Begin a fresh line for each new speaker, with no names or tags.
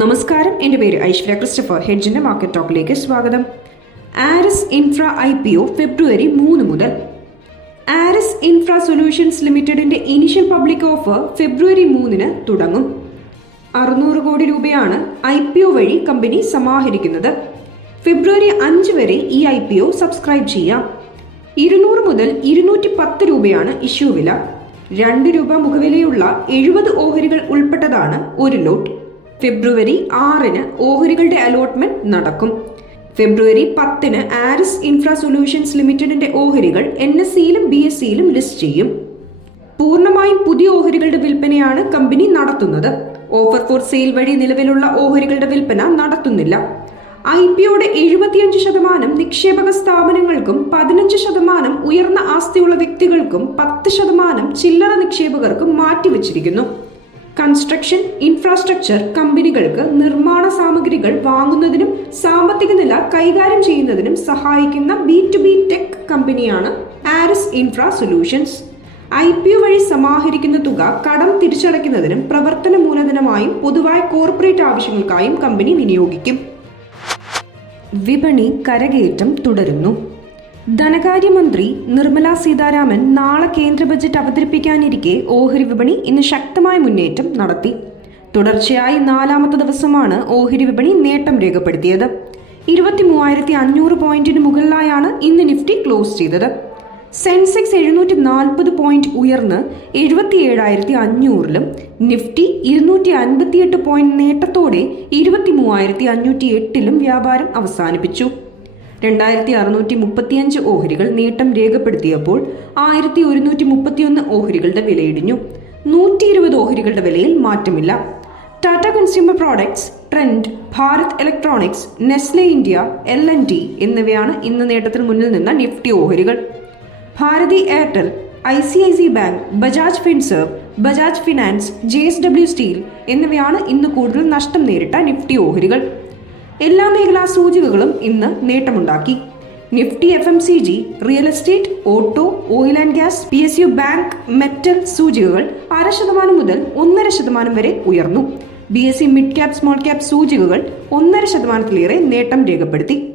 നമസ്കാരം. എന്റെ പേര് ഐശ്വര്യ ക്രിസ്റ്റഫർ. ഹെഡ്ജിന്റെ മാർക്കറ്റ് ടോക്കിലേക്ക് സ്വാഗതം. Aris infra I P O ഫെബ്രുവരി മൂന്ന് മുതൽ ആരിസ് ഇൻഫ്ര സൊല്യൂഷൻസ് ലിമിറ്റഡിന്റെ ഇനിഷ്യൽ പബ്ലിക് ഓഫർ ഫെബ്രുവരി മൂന്നിന് തുടങ്ങും. അറുന്നൂറ് കോടി രൂപയാണ് ഐ പി ഒ വഴി കമ്പനി സമാഹരിക്കുന്നത്. ഫെബ്രുവരി അഞ്ച് വരെ ഈ ഐ പി ഒ സബ്സ്ക്രൈബ് ചെയ്യാം. ഇരുന്നൂറ് മുതൽ ഇരുന്നൂറ്റി പത്ത് രൂപയാണ് ഇഷ്യൂ വില. രണ്ട് രൂപ മുഖവിലയുള്ള എഴുപത് ഓഹരികൾ ഉൾപ്പെട്ടതാണ് ഒരു ലോട്ട്. ഫെബ്രുവരി ആറിന് ഓഹരികളുടെ അലോട്ട്മെന്റ് നടക്കും. ഫെബ്രുവരി പത്തിന് ആരിസ് ഇൻഫ്രാ സൊല്യൂഷൻസ് ലിമിറ്റഡിന്റെ ഓഹരികൾ എൻ എസ് സിയിലും ബി എസ് സിയിലും ലിസ്റ്റ് ചെയ്യും. പൂർണമായും പുതിയ ഓഹരികളുടെ വിൽപ്പനയാണ് കമ്പനി നടത്തുന്നത്. ഓഫർ ഫോർ സെയിൽ വഴി നിലവിലുള്ള ഓഹരികളുടെ വിൽപ്പന നടത്തുന്നില്ല. ഐ പിയുടെ എഴുപത്തിയഞ്ച് ശതമാനം നിക്ഷേപക സ്ഥാപനങ്ങൾക്കും പതിനഞ്ച് ശതമാനം ഉയർന്ന ആസ്തിയുള്ള വ്യക്തികൾക്കും പത്ത് ശതമാനം ചില്ലറ നിക്ഷേപകർക്കും മാറ്റിവെച്ചിരിക്കുന്നു. കൺസ്ട്രക്ഷൻ ഇൻഫ്രാസ്ട്രക്ചർ കമ്പനികൾക്ക് നിർമ്മാണ സാമഗ്രികൾ വാങ്ങുന്നതിനും സാമ്പത്തിക നില കൈകാര്യം ചെയ്യുന്നതിനും സഹായിക്കുന്ന ബി ടു ബി ടെക് കമ്പനിയാണ് Aris infra solutions I P O വഴി സമാഹരിക്കുന്ന തുക കടം തിരിച്ചടയ്ക്കുന്നതിനും പ്രവർത്തന മൂലധനമായും പൊതുവായ കോർപ്പറേറ്റ് ആവശ്യങ്ങൾക്കായും കമ്പനി വിനിയോഗിക്കും. വിപണി കരകയറ്റം തുടരുന്നു. ധനകാര്യമന്ത്രി നിർമ്മല സീതാരാമൻ നാളെ കേന്ദ്ര ബജറ്റ് അവതരിപ്പിക്കാനിരിക്കെ ഓഹരി വിപണി ഇന്ന് ശക്തമായ മുന്നേറ്റം നടത്തി. തുടർച്ചയായി നാലാമത്തെ ദിവസമാണ് ഓഹരി വിപണി നേട്ടം രേഖപ്പെടുത്തിയത്. ഇരുപത്തി മൂവായിരത്തി അഞ്ഞൂറ് പോയിന്റിന് മുകളിലായാണ് ഇന്ന് നിഫ്റ്റി ക്ലോസ് ചെയ്തത്. സെൻസെക്സ് എഴുന്നൂറ്റി നാൽപ്പത് പോയിന്റ് ഉയർന്ന് എഴുപത്തി ഏഴായിരത്തി അഞ്ഞൂറിലും നിഫ്റ്റി ഇരുന്നൂറ്റി അൻപത്തിയെട്ട് പോയിന്റ് നേട്ടത്തോടെ ഇരുപത്തി മൂവായിരത്തി അഞ്ഞൂറ്റി എട്ടിലും വ്യാപാരം അവസാനിപ്പിച്ചു. രണ്ടായിരത്തി അറുന്നൂറ്റി മുപ്പത്തിയഞ്ച് ഓഹരികൾ നേട്ടം രേഖപ്പെടുത്തിയപ്പോൾ ആയിരത്തി ഒരുന്നൂറ്റി മുപ്പത്തിയൊന്ന് ഓഹരികളുടെ വിലയിടിഞ്ഞു. നൂറ്റി ഇരുപത് ഓഹരികളുടെ വിലയിൽ മാറ്റമില്ല. Tata consumer products Trent Bharat electronics Nestle India L N T എന്നിവയാണ് ഇന്ന് നേട്ടത്തിന് മുന്നിൽ നിന്ന നിഫ്റ്റി ഓഹരികൾ. Bharti Airtel I C I C bank Bajaj Finserv Bajaj finance J S W steel എന്നിവയാണ് ഇന്ന് കൂടുതൽ നഷ്ടം നേരിട്ട നിഫ്റ്റി ഓഹരികൾ. എല്ലാ മേഖലാ സൂചികകളും ഇന്ന് നേട്ടമുണ്ടാക്കി. Nifty F M C G real estate auto oil and gas P S U bank metal സൂചികകൾ അര ശതമാനം മുതൽ ഒന്നര ശതമാനം വരെ ഉയർന്നു. B S C mid cap small cap സൂചികകൾ ഒന്നര ശതമാനത്തിലേറെ നേട്ടം രേഖപ്പെടുത്തി.